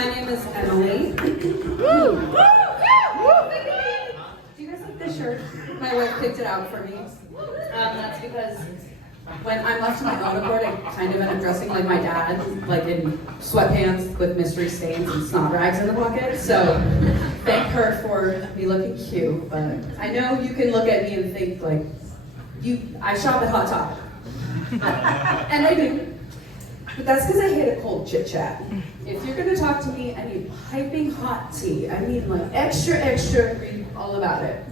My name is Emily. Do you guys like this shirt? My wife picked it out for me. That's because when I'm left to my own accord, I kind of end up dressing like my dad, like in sweatpants with mystery stains and snot rags in the pocket. So thank her for me looking cute. But I know you can look at me and think like, I shop at Hot Topic. And I do. But that's because I hate a cold chit chat. If you're gonna talk to me, I need piping hot tea. I need like extra, read all about it.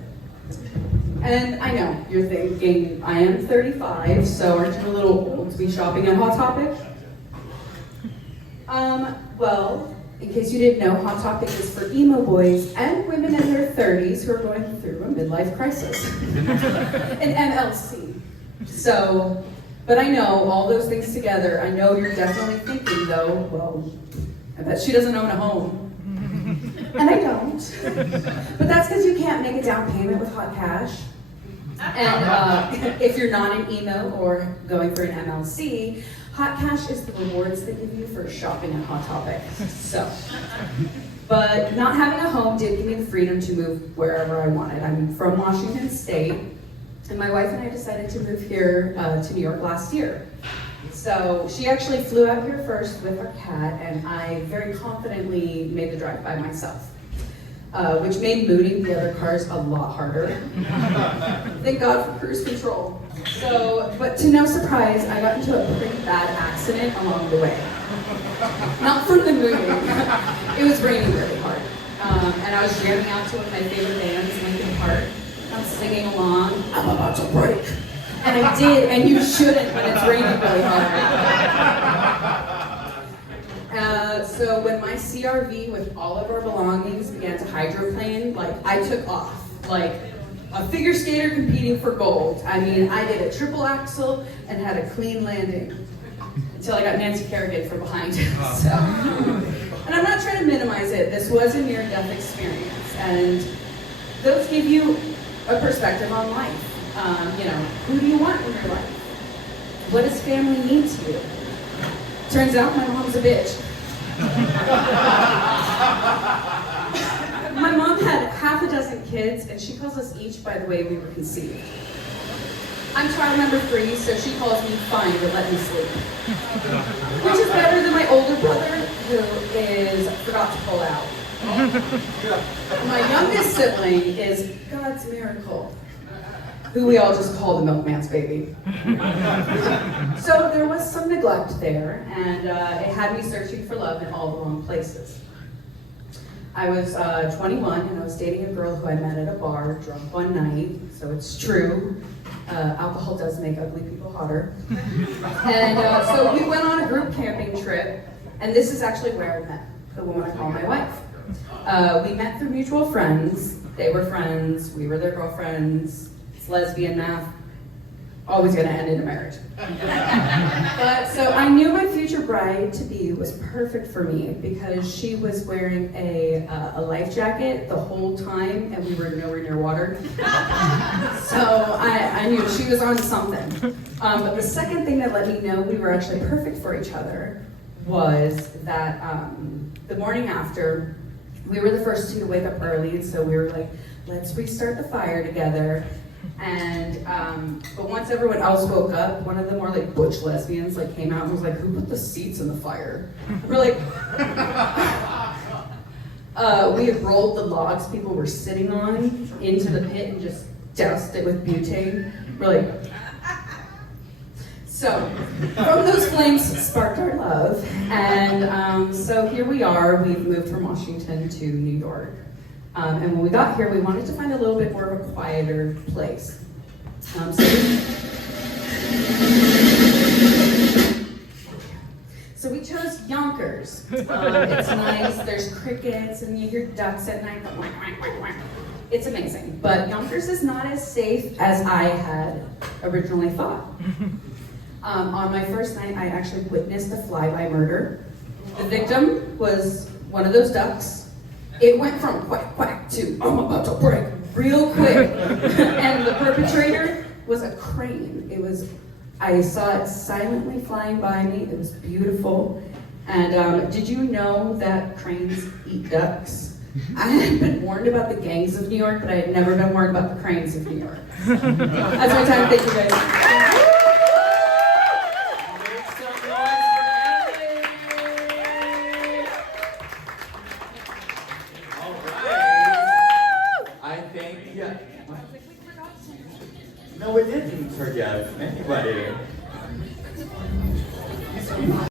And I know, you're thinking, I am 35, so aren't you a little old to be shopping at Hot Topic? Well, in case you didn't know, Hot Topic is for emo boys and women in their 30s who are going through a midlife crisis. An MLC. So, but I know all those things together, I know you're definitely thinking though, well, I bet she doesn't own a home. And I don't. But that's because you can't make a down payment with hot cash. And if you're not an emo or going for an MLC, hot cash is the rewards they give you for shopping at Hot Topic. So, but not having a home did give me the freedom to move wherever I wanted. I'm from Washington State, and my wife and I decided to move here to New York last year. So she actually flew out here first with her cat, and I very confidently made the drive by myself, which made mooting the other cars a lot harder. Thank God for cruise control. So, but to no surprise, I got into a pretty bad accident along the way. Not from the mooting. It was raining really hard. And I was jamming out to one of my favorite bands, Linkin Park. I'm singing along, I'm about to break. And I did, and you shouldn't when it's raining really hard. So when my CRV with all of our belongings began to hydroplane, like I took off, like a figure skater competing for gold. I mean, I did a triple axel and had a clean landing until I got Nancy Kerrigan from behind. So, and I'm not trying to minimize it. This was a near-death experience, and those give you a perspective on life. Who do you want in your life? What does family mean to you? Turns out my mom's a bitch. My mom had half a dozen kids, and she calls us each by the way we were conceived. I'm child number 3, so she calls me fine to let me sleep. Which is better than my older brother, who forgot to pull out. My youngest sibling is God's miracle, who we all just call the milkman's baby. So there was some neglect there, and it had me searching for love in all the wrong places. I was 21, and I was dating a girl who I met at a bar, drunk one night, so it's true. Alcohol does make ugly people hotter. And so we went on a group camping trip, and this is actually where I met the woman I call my wife. We met through mutual friends. They were friends, we were their girlfriends. Lesbian math, always gonna end in a marriage. But so I knew my future bride-to-be was perfect for me because she was wearing a life jacket the whole time and we were nowhere near water. So I knew she was on something. But the second thing that let me know we were actually perfect for each other was that the morning after, we were the first two to wake up early, and so we were like, let's restart the fire together. And but once everyone else woke up, one of the more like butch lesbians like came out and was like, "Who put the seats in the fire?" We're like, we had rolled the logs people were sitting on into the pit and just doused it with butane. We're like, so from those flames sparked our love, and so here we are. We've moved from Washington to New York. And when we got here, we wanted to find a little bit more of a quieter place. So we chose Yonkers. It's nice, there's crickets, and you hear ducks at night. It's amazing. But Yonkers is not as safe as I had originally thought. On my first night, I actually witnessed a fly-by murder. The victim was one of those ducks. It went from quack, quack to I'm about to break real quick. And the perpetrator was a crane. I saw it silently flying by me. It was beautiful. And did you know that cranes eat ducks? I had been warned about the gangs of New York, but I had never been warned about the cranes of New York. That's my time. Thank you guys. No, we didn't forget anybody.